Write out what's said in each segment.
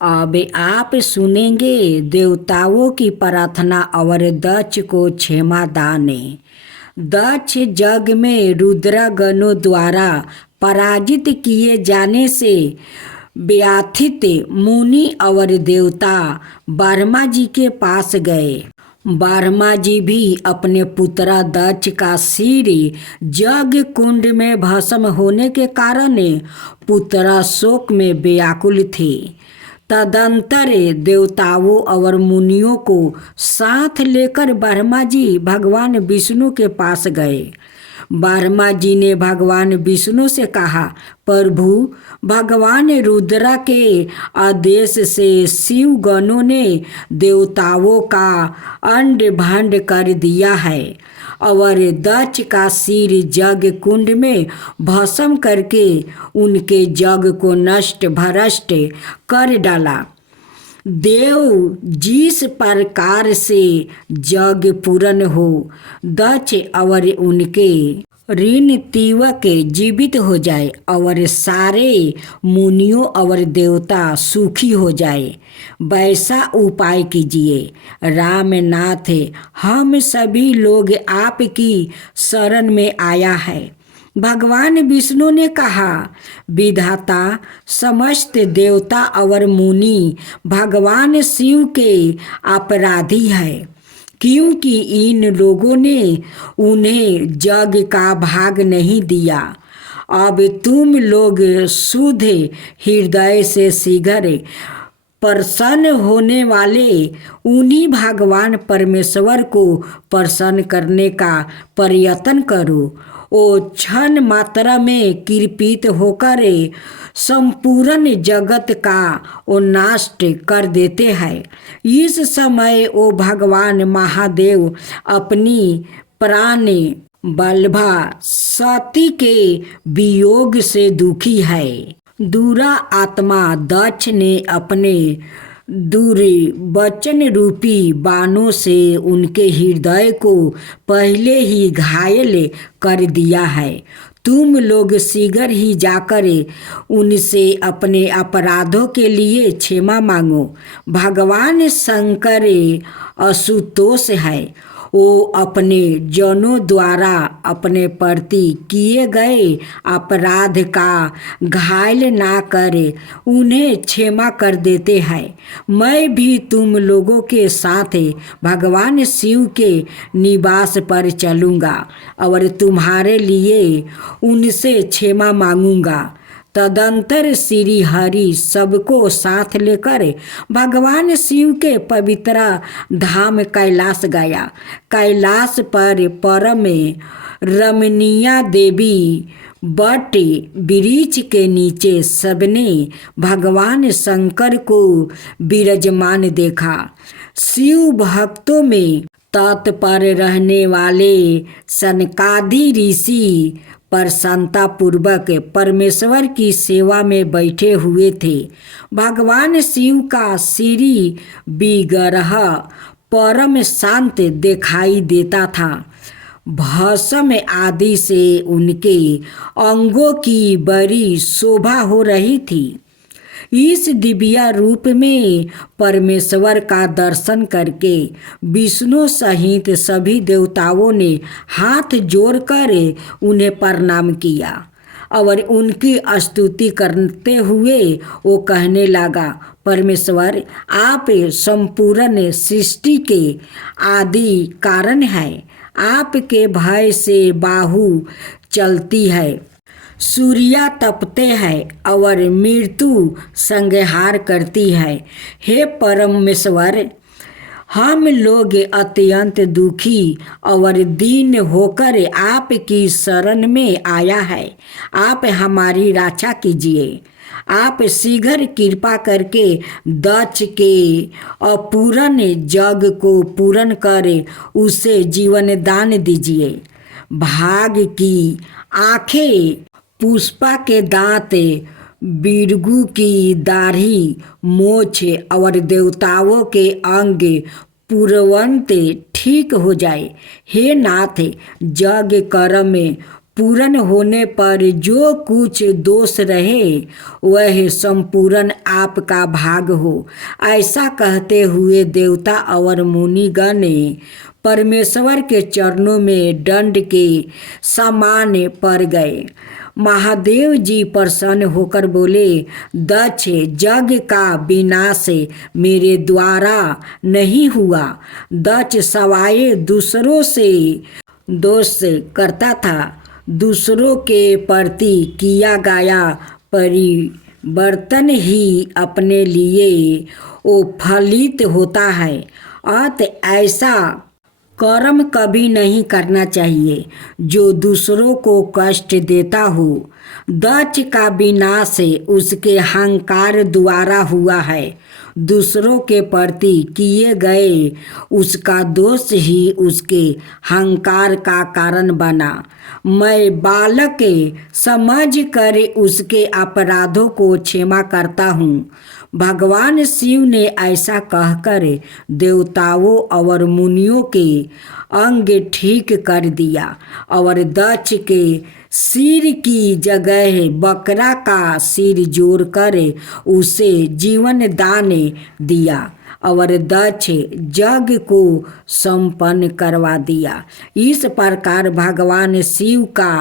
अब आप सुनेंगे देवताओं की प्रार्थना और दक्ष को क्षमा दाने। दक्ष जग में रुद्रगणों द्वारा पराजित किए जाने से व्याथित मुनि और देवता ब्रह्मा जी के पास गए। ब्रह्मा जी भी अपने पुत्र दक्ष का सिर जग कुंड में भस्म होने के कारण पुत्र शोक में व्याकुल थे। तदंतर देवताओं और मुनियों को साथ लेकर ब्रह्मा जी भगवान विष्णु के पास गए। ब्रह्मा जी ने भगवान विष्णु से कहा, प्रभु, भगवान रुद्र के आदेश से शिव गणों ने देवताओं का अंड भंड कर दिया है और दक्ष का सिर जग कुंड में भस्म करके उनके जग को नष्ट भ्रष्ट कर डाला। देव जिस प्रकार से जग पूर्ण हो, दक्ष और उनके ऋण तीवक जीवित हो जाए और सारे मुनियों और देवता सुखी हो जाए, वैसा उपाय कीजिए। रामनाथ, हम सभी लोग आपकी शरण में आया है। भगवान विष्णु ने कहा, विधाता, समस्त देवता और मुनि भगवान शिव के अपराधी है, क्योंकि इन लोगों ने उन्हें जग का भाग नहीं दिया। अब तुम लोग शुद्ध हृदय से शीघ्र प्रसन्न होने वाले उन्हीं भगवान परमेश्वर को प्रसन्न करने का प्रयत्न करो। वो क्षण मात्रा में कृपित होकर संपूर्ण जगत का वो नाश कर देते हैं। इस समय वो भगवान महादेव अपनी प्राण बल्लभा सती के वियोग से दुखी है। दूरा आत्मा दक्ष ने अपने दुर्वचन रूपी बाणों से उनके हृदय को पहले ही घायल कर दिया है। तुम लोग शीघ्र ही जाकर उनसे अपने अपराधों के लिए क्षमा मांगो। भगवान शंकर असुतोष है, वो अपने जनों द्वारा अपने प्रति किए गए अपराध का घायल ना करे उन्हें क्षमा कर देते हैं। मैं भी तुम लोगों के साथ भगवान शिव के निवास पर चलूँगा और तुम्हारे लिए उनसे क्षमा मांगूंगा। तदंतर श्री हरि सबको साथ लेकर भगवान शिव के पवित्र धाम कैलाश गया। कैलाश पर परम रमणीय देवी बट वृक्ष के नीचे सबने भगवान शंकर को विराजमान देखा। शिव भक्तों में तत्पर रहने वाले सनकादि ऋषि प्रसन्नता पूर्वक परमेश्वर की सेवा में बैठे हुए थे। भगवान शिव का श्री विग्रह परम शांत दिखाई देता था। भस्म आदि से उनके अंगों की बड़ी शोभा हो रही थी। इस दिव्य रूप में परमेश्वर का दर्शन करके विष्णु सहित सभी देवताओं ने हाथ जोड़कर उन्हें प्रणाम किया और उनकी स्तुति करते हुए वो कहने लगा, परमेश्वर, आप संपूर्ण सृष्टि के आदि कारण हैं। आपके भय से बाहु चलती है, सूर्य तपते हैं और मृत्यु संहार करती है। हे परमेश्वर, हम लोग अत्यंत दुखी और दीन होकर आपकी शरण में आया है। आप हमारी रक्षा कीजिए। आप शीघ्र कृपा करके दक्ष के अपूर्ण जग को पूर्ण कर उसे जीवन दान दीजिए। भाग की आंखें, पुष्पा के दांत, बिरगु की दाढ़ी, मोछ और देवताओं के अंग पूर्ववंत ठीक हो जाए। हे नाथ, जग कर्म पूर्ण होने पर जो कुछ दोष रहे वह संपूर्ण आपका भाग हो। ऐसा कहते हुए देवता और मुनिगण परमेश्वर के चरणों में दंड के समान पड़ गए। महादेव जी प्रसन्न होकर बोले, दक्ष, जग का विनाश मेरे द्वारा नहीं हुआ। दक्ष सवाए दूसरों से दोष करता था। दूसरों के प्रति किया गया परिवर्तन ही अपने लिए वो फलित होता है। अत ऐसा कर्म कभी नहीं करना चाहिए जो दूसरों को कष्ट देता हो। दक्ष का विनाश उसके अहंकार द्वारा हुआ है। दूसरों के प्रति किए गए उसका दोष ही उसके अहंकार का कारण बना। मैं बालक समझ कर उसके अपराधों को क्षमा करता हूँ। भगवान शिव ने ऐसा कहकर देवताओं और मुनियों के अंग ठीक कर दिया और दक्ष के सिर की जगह बकरा का सिर जोड़कर उसे जीवन दान दिया और दक्ष यज्ञ को संपन्न करवा दिया। इस प्रकार भगवान शिव का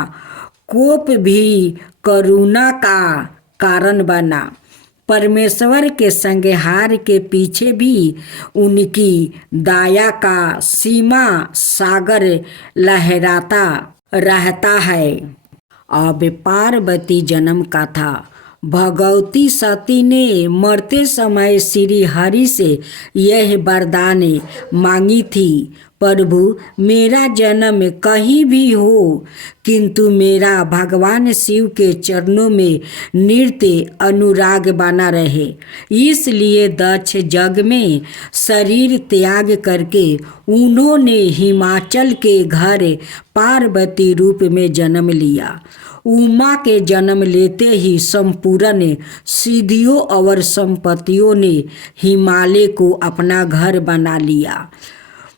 कोप भी करुणा का कारण बना। परमेश्वर के संहार के पीछे भी उनकी दया का सीमा सागर लहराता रहता है। अब पार्वती जन्म कथा। भगवती सती ने मरते समय श्री हरि से यह वरदान मांगी थी, प्रभु मेरा जन्म कहीं भी हो किंतु मेरा भगवान शिव के चरणों में नृत्य अनुराग बना रहे। इसलिए दक्ष यज्ञ में शरीर त्याग करके उन्होंने हिमाचल के घर पार्वती रूप में जन्म लिया। उमा के जन्म लेते ही संपूर्ण सिद्धियों और संपत्तियों ने हिमालय को अपना घर बना लिया।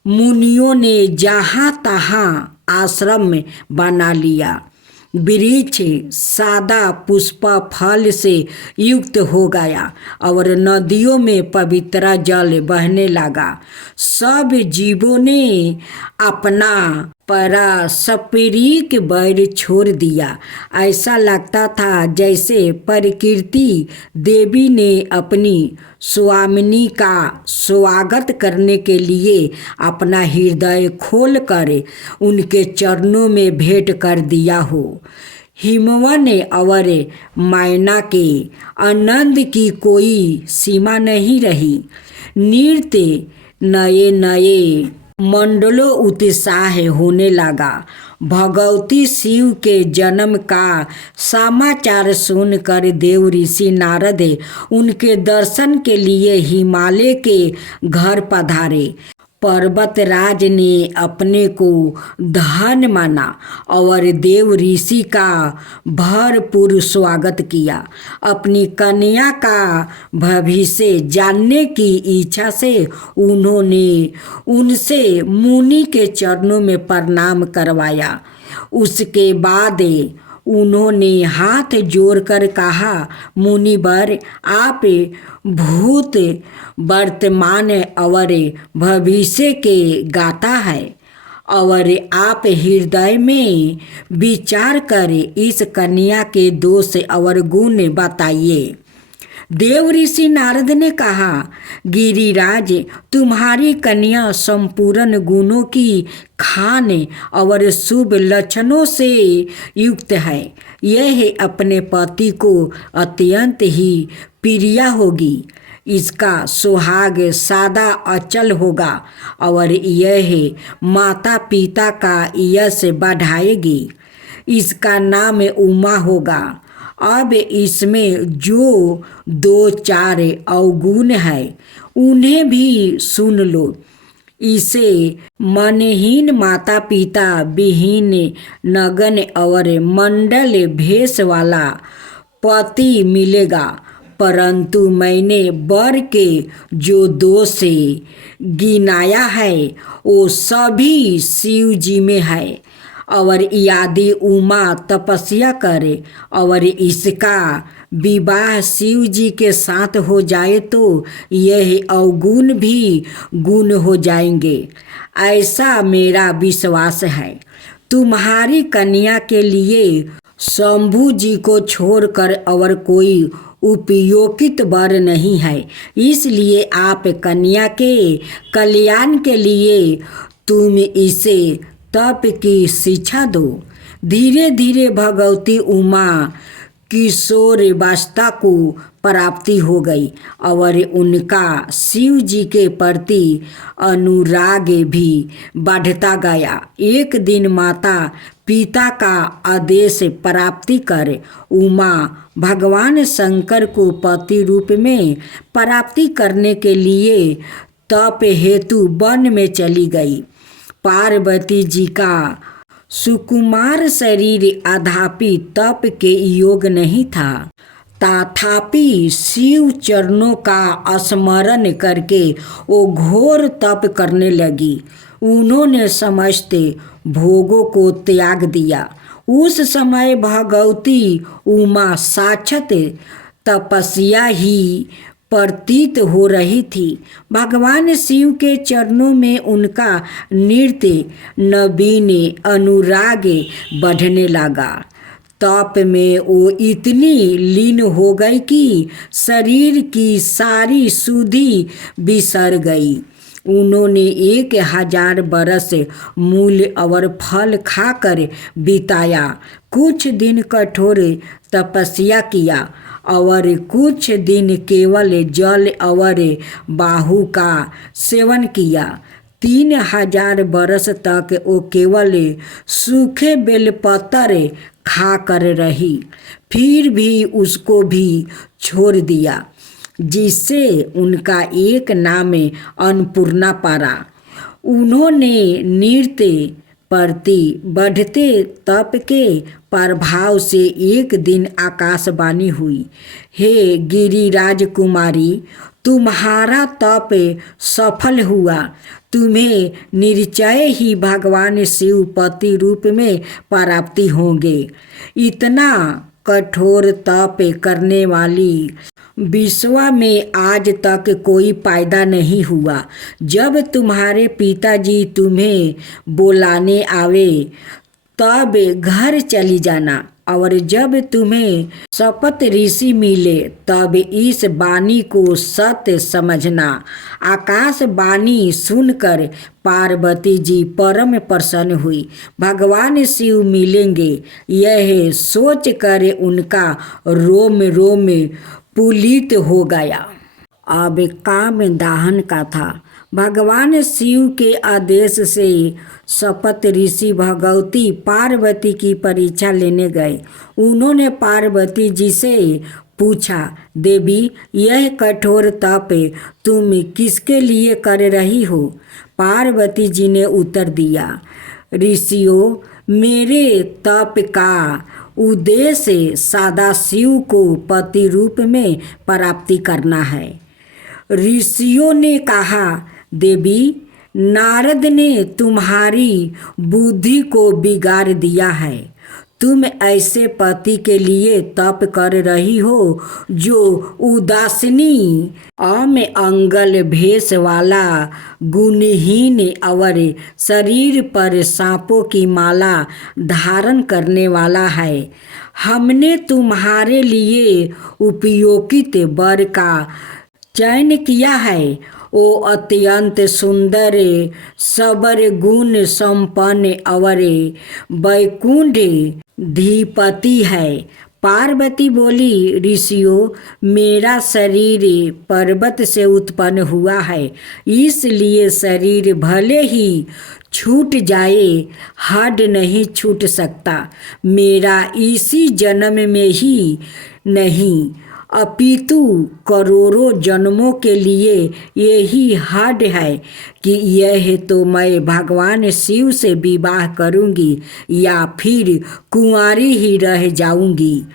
मुनियों ने जहाँ तहाँ आश्रम में बना लिया। वृक्ष सादा पुष्प फल से युक्त हो गया और नदियों में पवित्र जल बहने लगा। सब जीवों ने अपना पारस्परिक बैर छोड़ दिया। ऐसा लगता था जैसे प्रकृति देवी ने अपनी स्वामिनी का स्वागत करने के लिए अपना हृदय खोलकर उनके चरणों में भेंट कर दिया हो। हिमवन और मैना के आनंद की कोई सीमा नहीं रही। नृत्य नए नए मंडलों उत्साह होने लगा। भगवती शिव के जन्म का समाचार सुनकर देव ऋषि नारद उनके दर्शन के लिए हिमालय के घर पधारे। पर्वतराज ने अपने को धन माना और देव ऋषि का भरपूर स्वागत किया। अपनी कन्या का भविष्य जानने की इच्छा से उन्होंने उनसे मुनि के चरणों में प्रणाम करवाया। उसके बाद उन्होंने हाथ जोड़कर कहा, मुनिवर आप भूत वर्तमान और भविष्य के गाता है और आप हृदय में विचार कर इस कन्या के दोष और गुण बताइए। देव ऋषि नारद ने कहा, गिरिराज तुम्हारी कन्या संपूर्ण गुणों की खान और शुभ लक्षणों से युक्त है। यह अपने पति को अत्यंत ही प्रिय होगी। इसका सुहाग सादा अचल होगा और यह माता पिता का यश बढ़ाएगी। इसका नाम उमा होगा। अब इसमें जो 2-4 अवगुण है उन्हें भी सुन लो। इसे मनहीन माता पिता विहीन नगन और मंडल भेष वाला पति मिलेगा, परंतु मैंने वर के जो दोष गिनाया है वो सभी शिव जी में है। और यदि उमा तपस्या करे और इसका विवाह शिव जी के साथ हो जाए तो यह अवगुण भी गुण हो जाएंगे, ऐसा मेरा विश्वास है। तुम्हारी कन्या के लिए शंभू जी को छोड़कर और कोई उपयोगित वर नहीं है, इसलिए आप कन्या के कल्याण के लिए तुम इसे तप की शिक्षा दो। धीरे धीरे भगवती उमा किशोरावस्था को प्राप्ति हो गई और उनका शिव जी के प्रति अनुराग भी बढ़ता गया। एक दिन माता पिता का आदेश प्राप्ति कर उमा भगवान शंकर को पति रूप में प्राप्ति करने के लिए तप हेतु वन में चली गई। पार्वती जी का सुकुमार शरीर अधापि तप के योग नहीं था, तथापि शिव चरणों का स्मरण करके वो घोर तप करने लगी। उन्होंने समस्त भोगों को त्याग दिया। उस समय भगवती उमा साक्षात तपस्या ही प्रतीत हो रही थी। भगवान शिव के चरणों में उनका नृत्य नवीन अनुराग बढ़ने लगा। तप में वो इतनी लीन हो गई कि शरीर की सारी सुधि बिसर गई। उन्होंने 1000 बरस मूल और फल खाकर बिताया। कुछ दिन कठोर तपस्या किया और कुछ दिन केवल जल और बाहु का सेवन किया। 3000 बरस तक वो केवल सूखे बेलपत्र खाकर रही, फिर भी उसको भी छोड़ दिया, जिससे उनका एक नाम अन्नपूर्णा पड़ा। उन्होंने नृत्य प्रति बढ़ते तप के प्रभाव से एक दिन आकाशवाणी हुई, हे गिरिराज कुमारी, तुम्हारा तप सफल हुआ। तुम्हें निश्चय ही भगवान शिव पति रूप में प्राप्ति होंगे। इतना कठोर तप करने वाली विश्व में आज तक कोई पैदा नहीं हुआ। जब तुम्हारे पिताजी तुम्हें बुलाने आवे तब घर चली जाना, और जब तुम्हें शपथ ऋषि मिले तब इस वाणी को सत्य समझना। आकाशवाणी सुनकर पार्वती जी परम प्रसन्न हुई। भगवान शिव मिलेंगे यह सोच कर उनका रोम रोम पुलित हो गया। अब काम दाहन का था। भगवान शिव के आदेश से शपथ ऋषि भगवती पार्वती की परीक्षा लेने गए। उन्होंने पार्वती जी से पूछा, देवी, यह कठोर तप तुम किसके लिए कर रही हो? पार्वती जी ने उत्तर दिया, ऋषियों, मेरे तप का उद्देश्य सदा शिव को पति रूप में प्राप्ति करना है। ऋषियों ने कहा, देवी, नारद ने तुम्हारी बुद्धि को बिगाड़ दिया है। तुम ऐसे पति के लिए तप कर रही हो जो उदासीनी अंगल भेष वाला, गुणहीन और शरीर पर सांपों की माला धारण करने वाला है। हमने तुम्हारे लिए उपयोगित वर का चयन किया है। वो अत्यंत सुंदर, सबर गुण संपन्न और वैकुंठ धीपति है। पार्वती बोली, ऋषियों, मेरा शरीर पर्वत से उत्पन्न हुआ है, इसलिए शरीर भले ही छूट जाए, हड्ड नहीं छूट सकता। मेरा इसी जन्म में ही नहीं अपितु करोड़ों जन्मों के लिए यही हद है कि यह तो मैं भगवान शिव से विवाह करूंगी या फिर कुंवारी ही रह जाऊंगी।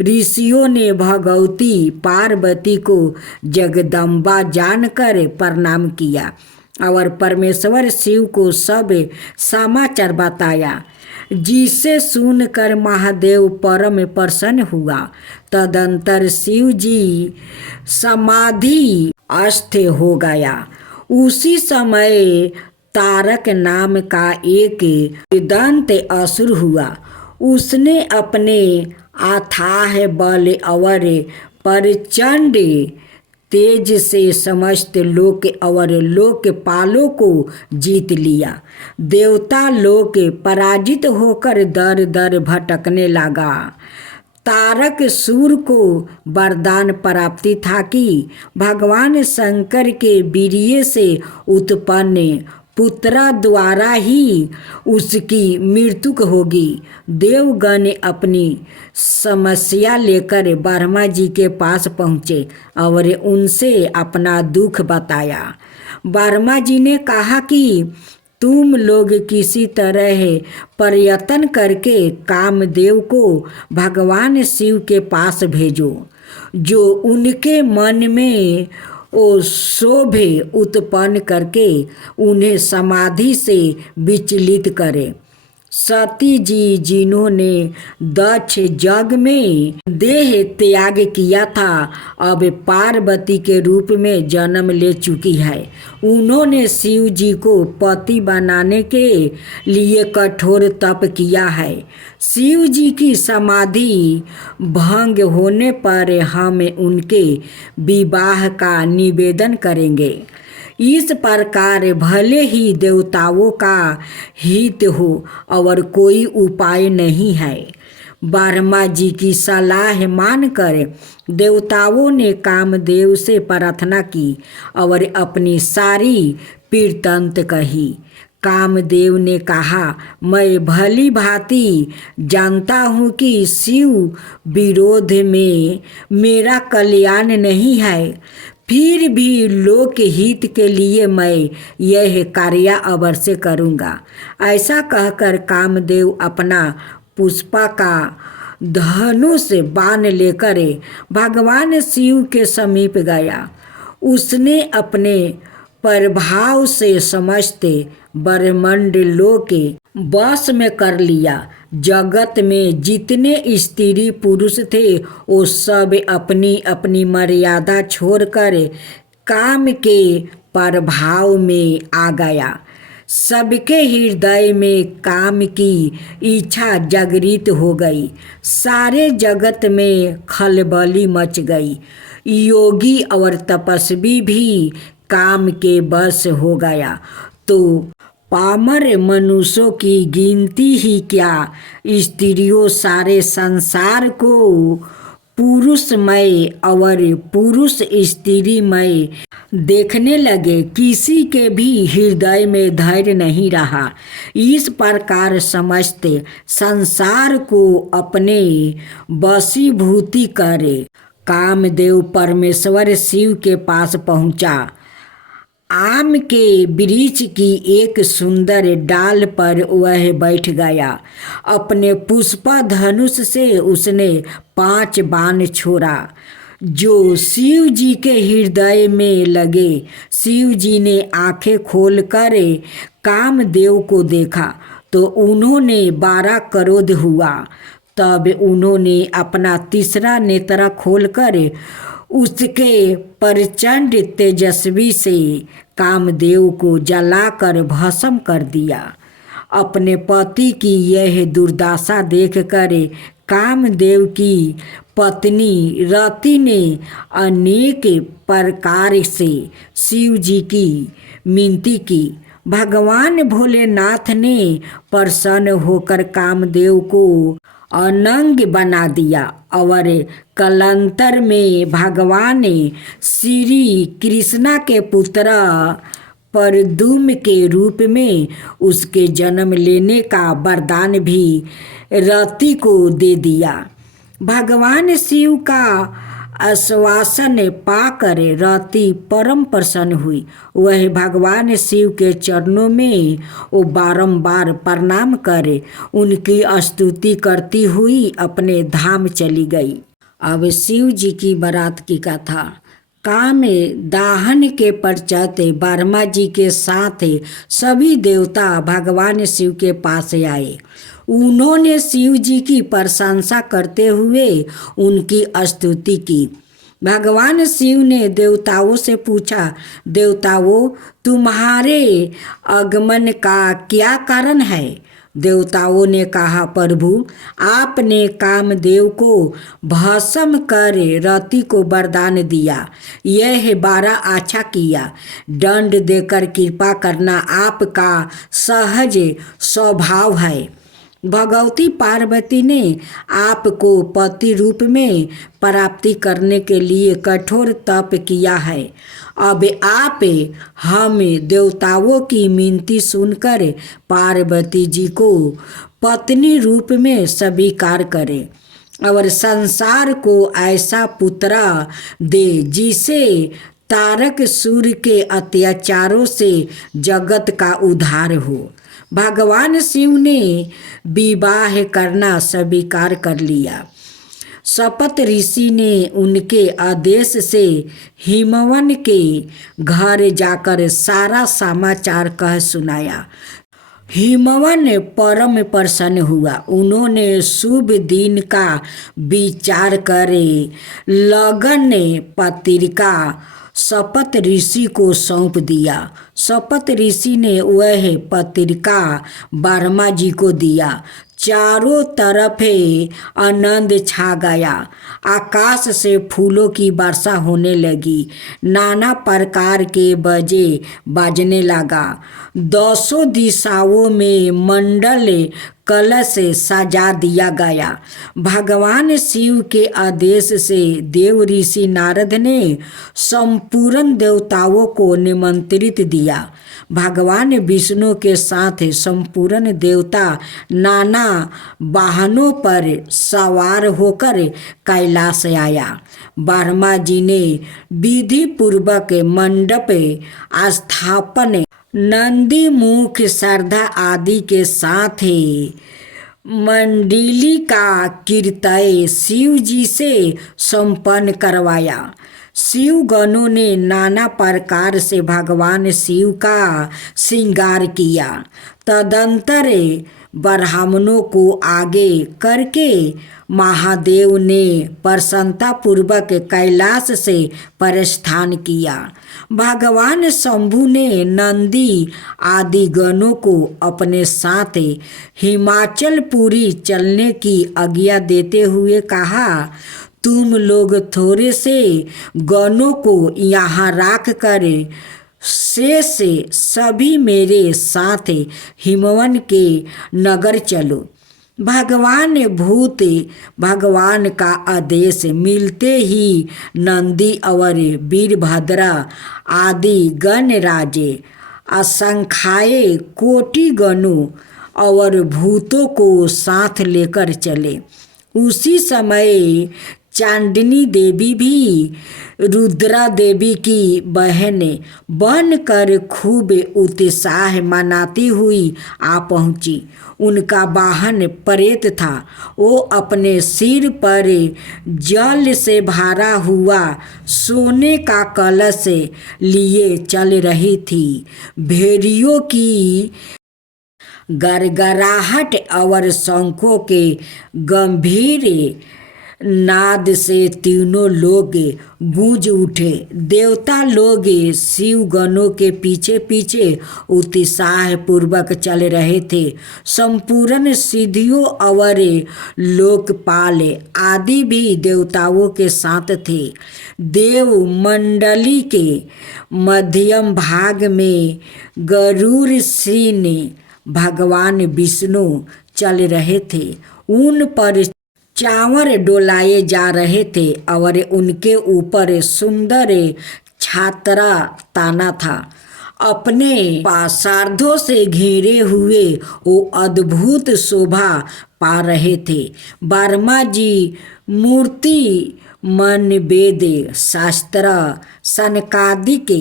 ऋषियों ने भगवती पार्वती को जगदम्बा जानकर प्रणाम किया और परमेश्वर शिव को सब समाचार बताया। जिसे सुनकर महादेव परम प्रसन्न हुआ। तदंतर शिव जी समाधि अस्थ हो गया। उसी समय तारक नाम का एक दंत असुर हुआ। उसने अपने अथाह बल और प्रचंड तेज से समस्त लोक और लोकपालों को जीत लिया। देवता लोक पराजित होकर दर दर भटकने लगा। तारक सूर को वरदान प्राप्ति था कि भगवान शंकर के वीर्य से उत्पन्न पुत्रा द्वारा ही उसकी मृत्यु होगी। देवगण अपनी समस्या लेकर ब्रह्मा जी के पास पहुँचे और उनसे अपना दुख बताया। ब्रह्मा जी ने कहा कि तुम लोग किसी तरह प्रयत्न करके कामदेव को भगवान शिव के पास भेजो, जो उनके मन में वो शोभे उत्पन्न करके उन्हें समाधि से विचलित करे। सती जी जिन्होंने दक्ष यज्ञ में देह त्याग किया था, अब पार्वती के रूप में जन्म ले चुकी है। उन्होंने शिव जी को पति बनाने के लिए कठोर तप किया है। शिव जी की समाधि भंग होने पर हम उनके विवाह का निवेदन करेंगे। इस प्रकार भले ही देवताओं का हित हो और कोई उपाय नहीं है। ब्रह्मा जी की सलाह मानकर देवताओं ने कामदेव से प्रार्थना की और अपनी सारी वृत्तांत कही। कामदेव ने कहा, मैं भली भांति जानता हूँ कि शिव विरोध में मेरा कल्याण नहीं है, फिर भी लोक हित के लिए मैं यह कार्य अवश्य करूँगा। ऐसा कहकर कामदेव अपना पुष्पा का धनुष बाण लेकर भगवान शिव के समीप गया। उसने अपने प्रभाव से समस्त ब्रह्मांड लोक वश में कर लिया। जगत में जितने स्त्री पुरुष थे वो सब अपनी अपनी मर्यादा छोड़कर काम के प्रभाव में आ गया। सबके हृदय में काम की इच्छा जागृत हो गई। सारे जगत में खलबली मच गई। योगी और तपस्वी भी काम के वश हो गया तो पामर मनुष्यों की गिनती ही क्या। स्त्रियों सारे संसार को पुरुषमय और पुरुष स्त्रीमय देखने लगे। किसी के भी हृदय में धैर्य नहीं रहा। इस प्रकार समस्त संसार को अपने वशीभूति करे कामदेव परमेश्वर शिव के पास पहुँचा। आम के वृक्ष की एक सुंदर डाल पर वह बैठ गया। अपने पुष्पा धनुष से उसने 5 बाण छोड़ा जो शिव जी के हृदय में लगे। शिव जी ने आंखें खोलकर कामदेव को देखा तो उन्होंने 12 क्रोध हुआ। तब उन्होंने अपना तीसरा नेत्र खोलकर उसके प्रचंड तेजस्वी से कामदेव को जलाकर भस्म कर दिया। अपने पति की यह दुर्दशा देखकर कामदेव की पत्नी रति ने अनेक प्रकार से शिव जी की मिनती की। भगवान भोलेनाथ ने प्रसन्न होकर कामदेव को अनंग बना दिया और कालांतर में भगवान श्री कृष्णा के पुत्र परदुम के रूप में उसके जन्म लेने का वरदान भी रति को दे दिया। भगवान शिव का आश्वासन पाकर रति परम प्रसन्न हुई। वह भगवान शिव के चरणों में वो बारंबार प्रणाम करे उनकी स्तुति करती हुई अपने धाम चली गई। अब शिव जी की बारात की कथा। काम दाहन के पश्चात ब्रह्मा जी के साथ सभी देवता भगवान शिव के पास आए। उन्होंने शिव जी की प्रशंसा करते हुए उनकी स्तुति की। भगवान शिव ने देवताओं से पूछा, देवताओं, तुम्हारे आगमन का क्या कारण है? देवताओं ने कहा, प्रभु, आपने कामदेव को भस्म कर रति को वरदान दिया, यह बड़ा अच्छा किया। दंड देकर कृपा करना आपका सहज स्वभाव है। भगवती पार्वती ने आपको पति रूप में प्राप्ति करने के लिए कठोर तप किया है। अब आप हम देवताओं की विनती सुनकर पार्वती जी को पत्नी रूप में स्वीकार करें और संसार को ऐसा पुत्र दे जिसे तारक सूर्य के अत्याचारों से जगत का उद्धार हो। भगवान शिव ने विवाह करना स्वीकार कर लिया। शपथ ऋषि ने उनके आदेश से हिमवन के घर जाकर सारा समाचार कह सुनाया। हिमवन परम प्रसन्न हुआ। उन्होंने शुभ दिन का विचार करे लगन पत्रिका शपथ ऋषि को सौंप दिया। शपथ ऋषि ने वह पत्रिका वर्मा जी को दिया। चारों तरफ आनंद छा गया। आकाश से फूलों की वर्षा होने लगी। नाना प्रकार के बाजे बाजने लगा। 10 दिशाओं में मंडल कलश सजा दिया गया। भगवान शिव के आदेश से देव ऋषि नारद ने संपूर्ण देवताओं को निमंत्रित दिया। भगवान विष्णु के साथ संपूर्ण देवता नाना वाहनों पर सवार होकर कैलाश आया। ब्रह्मा जी ने विधि पूर्वक मंडप स्थापन, नंदी मुख, श्रद्धा आदि के साथ मंडली का कीर्तन शिव जी से संपन्न करवाया। शिव गणों ने नाना प्रकार से भगवान शिव का श्रृंगार किया। तदंतर ब्राह्मणों को आगे करके महादेव ने प्रसन्नता पूर्वक कैलाश से प्रस्थान किया। भगवान शंभु ने नंदी आदि गणों को अपने साथ हिमाचल पुरी चलने की आज्ञा देते हुए कहा, तुम लोग थोड़े से गणों को यहाँ रख कर शेष सभी मेरे साथ हिमवन के नगर चलो। भगवान भूत भगवान का आदेश मिलते ही नंदी और वीरभद्रा आदि गणराजे असंख्याय कोटि गणों और भूतों को साथ लेकर चले। उसी समय चांदनी देवी भी रुद्रा देवी की बहन बनकर खूब उत्साह मनाती हुई आ पहुंची। उनका वाहन प्रेत था। वो अपने सिर पर जल से भरा हुआ सोने का कलश लिए चल रही थी। भेड़ियों की गड़गड़ाहट और शंखों के गंभीर नाद से तीनों लोग गूंज उठे। देवता लोग शिव गणों के पीछे पीछे उत्साह पूर्वक चल रहे थे। संपूर्ण सिद्धियों और लोकपाल आदि भी देवताओं के साथ थे। देव मंडली के मध्यम भाग में गरुड़ सिंह भगवान विष्णु चल रहे थे। उन पर चावर डोलाए जा रहे थे और उनके ऊपर सुंदर छात्रा ताना था। अपने पार्षदों से घेरे हुए वो अद्भुत शोभा पा रहे थे। वर्मा जी मूर्ति मन वेद शास्त्र सनकादिक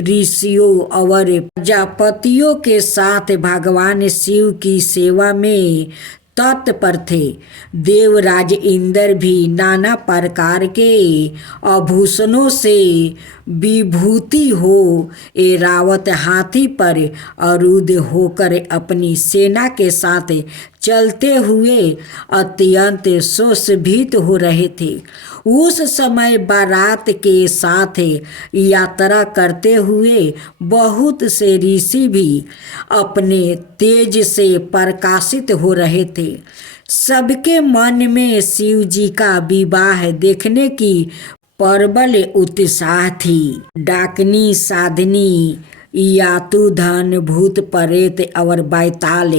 ऋषियों और प्रजापतियों के साथ भगवान शिव की सेवा में तत्पर थे। देवराज इंद्र भी नाना प्रकार के आभूषणों से विभूति हो ऐरावत हाथी पर आरूढ़ होकर अपनी सेना के साथ चलते हुए अत्यंत शोषभीत हो रहे थे। उस समय बारात के साथ यात्रा करते हुए बहुत से ऋषि भी अपने तेज से प्रकाशित हो रहे थे। सबके मन में शिव जी का विवाह देखने की प्रबल उत्साह थी। डाकनी, साधनी, यातुधन, भूत प्रेत और बैताल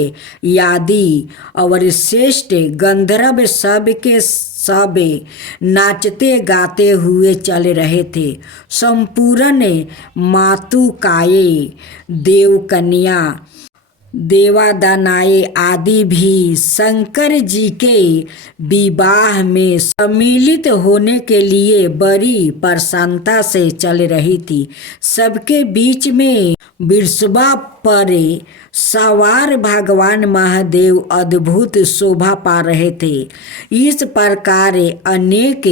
आदि और श्रेष्ठ गंधर्व सब के सब नाचते गाते हुए चल रहे थे। संपूर्ण मातुकाए, देवकन्या, देवादानाए आदि भी शंकर जी के विवाह में सम्मिलित होने के लिए बड़ी प्रसन्नता से चल रही थी। सबके बीच में वृषभा पर सवार भगवान महादेव अद्भुत शोभा पा रहे थे। इस प्रकार अनेक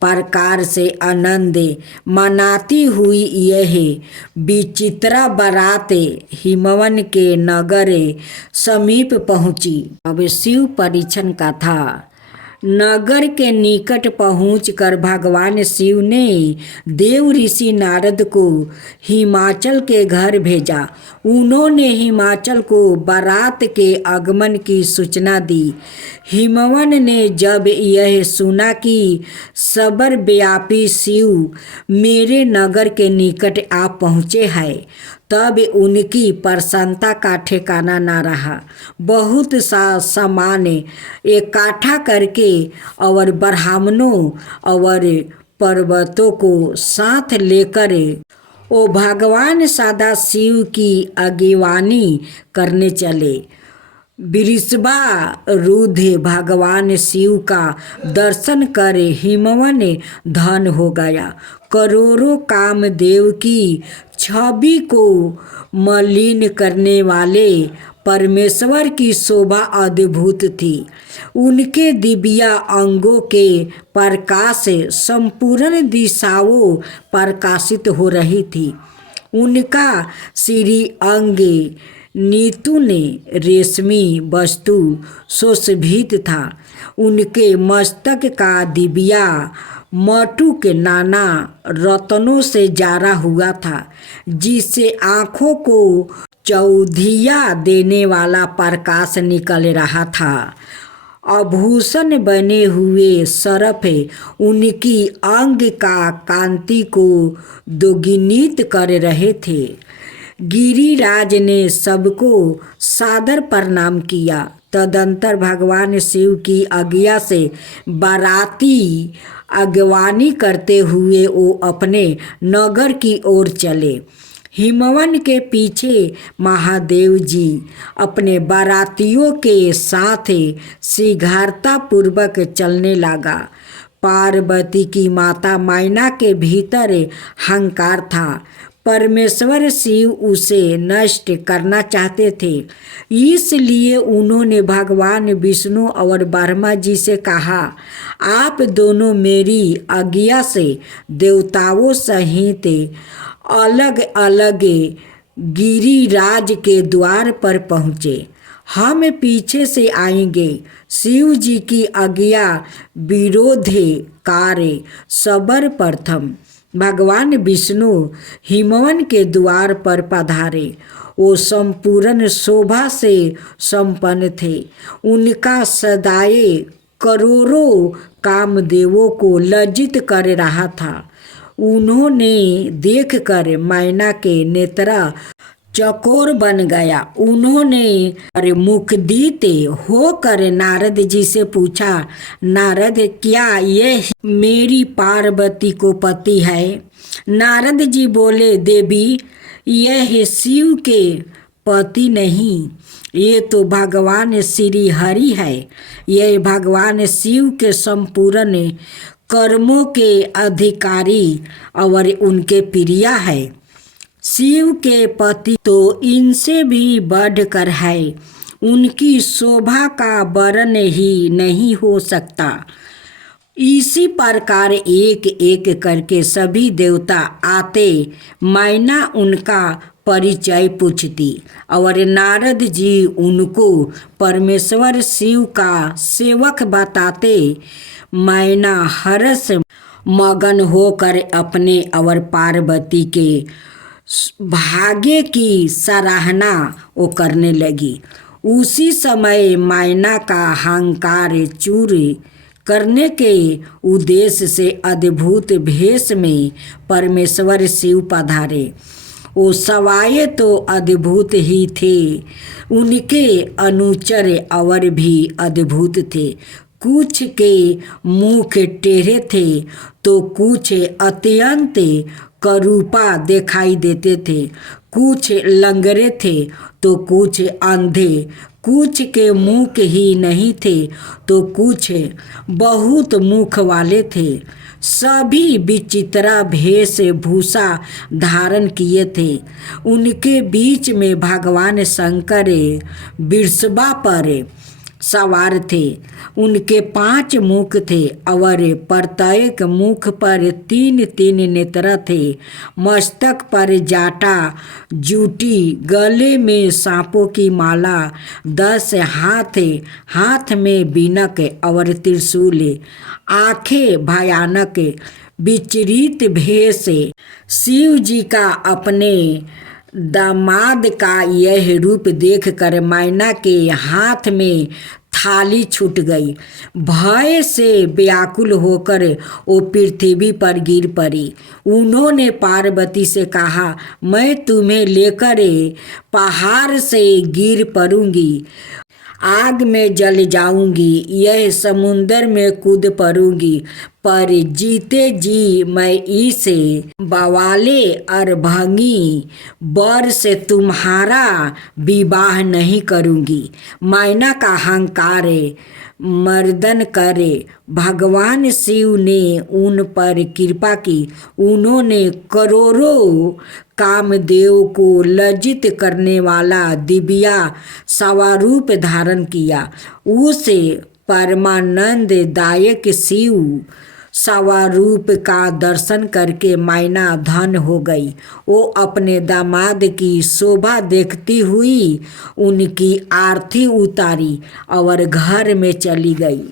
प्रकार से आनंद मनाती हुई यह विचित्रा बारात हिमवन के नगर समीप पहुंची। अब शिव परीक्षण का था। नगर के निकट पहुंचकर भगवान शिव ने देव ऋषि नारद को हिमाचल के घर भेजा। उन्होंने हिमाचल को बारात के आगमन की सूचना दी। हिमवन ने जब यह सुना कि सर्वव्यापी शिव मेरे नगर के निकट आ पहुँचे हैं, तब उनकी प्रसन्नता का ठिकाना न रहा। बहुत सा सामान इकट्ठा करके और ब्राह्मणों और पर्वतों को साथ लेकर वो भगवान सदा शिव की अगवानी करने चले। वृषभारूढ़ भगवान शिव का दर्शन कर हिमवन धन हो गया। करोड़ों कामदेव की छवि को मलिन करने वाले परमेश्वर की शोभा अद्भुत थी। उनके दिव्य अंगों के प्रकाश संपूर्ण दिशाओं प्रकाशित हो रही थी। उनका श्री अंग नितुन रेशमी वस्तु सुशोभित था। उनके मस्तक का दिव्या मटु के नाना रत्नों से जारा हुआ था, जिससे आँखों को चौधिया देने वाला प्रकाश निकल रहा था। आभूषण बने हुए सर्प उनकी अंग का कांति को दोगुनित कर रहे थे। गिरिराज ने सबको सादर प्रणाम किया। तदंतर भगवान शिव की आज्ञा से बाराती अगवानी करते हुए वो अपने नगर की ओर चले। हिमवन के पीछे महादेव जी अपने बारातियों के साथ शीघ्रता पूर्वक चलने लगा। पार्वती की माता मैना के भीतर हंकार था। परमेश्वर शिव उसे नष्ट करना चाहते थे, इसलिए उन्होंने भगवान विष्णु और ब्रह्मा जी से कहा, आप दोनों मेरी आज्ञा से देवताओं सहित अलग अलग गिरिराज के द्वार पर पहुँचे। हम पीछे से आएंगे। शिव जी की आज्ञा विरोध कार्य सर्वप्रथम भगवान विष्णु हिमवन के द्वार पर पधारे। वो संपूर्ण शोभा से संपन्न थे। उनका सदाए करोड़ों कामदेवों को लज्जित कर रहा था। उन्होंने देखकर मैना के नेत्र चकोर बन गया। उन्होंने मुखदित होकर नारद जी से पूछा, नारद, क्या ये मेरी पार्वती को पति है? नारद जी बोले, देवी, यह शिव के पति नहीं, ये तो भगवान श्री हरि है। यह भगवान शिव के संपूर्ण कर्मों के अधिकारी और उनके प्रिय है। शिव के पति तो इनसे भी बढ़कर है। उनकी शोभा का वर्णन ही नहीं हो सकता। इसी प्रकार एक एक करके सभी देवता आते, मैना उनका परिचय पूछती और नारद जी उनको परमेश्वर शिव का सेवक बताते। मैना हर्ष मगन होकर अपने और पार्वती के भाग्य की सराहना वो करने लगी। उसी समय मैना का अहंकार चूर करने के उद्देश्य से अद्भुत भेष में परमेश्वर शिव पधारे। वो सवाए तो अद्भुत ही थे, उनके अनुचर और भी अद्भुत थे। कुछ के मुख टेढ़े थे तो कुछ अत्यंत करूपा दिखाई देते थे, कुछ लंगड़े थे तो कुछ अंधे, कुछ के मुख ही नहीं थे तो कुछ बहुत मुख वाले थे। सभी विचित्रा वेशभूषा धारण किए थे। उनके बीच में भगवान शंकर वृषभा पर सवार थे। उनके 5 मुख थे और प्रत्येक मुख पर 3-3 नेत्र थे। मस्तक पर जाटा जूटी, गले में सांपों की माला, 10 हाथ में बीनक और त्रिशूल, आंखें भयानक विचरित भेष। शिव जी का अपने दामाद का यह रूप देखकर मैना के हाथ में थाली छूट गई। भय से व्याकुल होकर वो पृथ्वी पर गिर पड़ी। उन्होंने पार्वती से कहा, मैं तुम्हें लेकर पहाड़ से गिर पड़ूंगी, आग में जल जाऊंगी, यह समुंदर में कूद पड़ूंगी, पर जीते जी मैं इस बवाले अरभंगी वर से तुम्हारा विवाह नहीं करूंगी। मैना का अहंकार मर्दन करे। भगवान शिव ने उन पर कृपा की। उन्होंने करोड़ों कामदेव को लज्जित करने वाला दिव्या स्वरूप धारण किया। उस परमानंद दायक शिव स्वरूप का दर्शन करके मैना धन्य हो गई। वो अपने दामाद की शोभा देखती हुई उनकी आरती उतारी और घर में चली गई।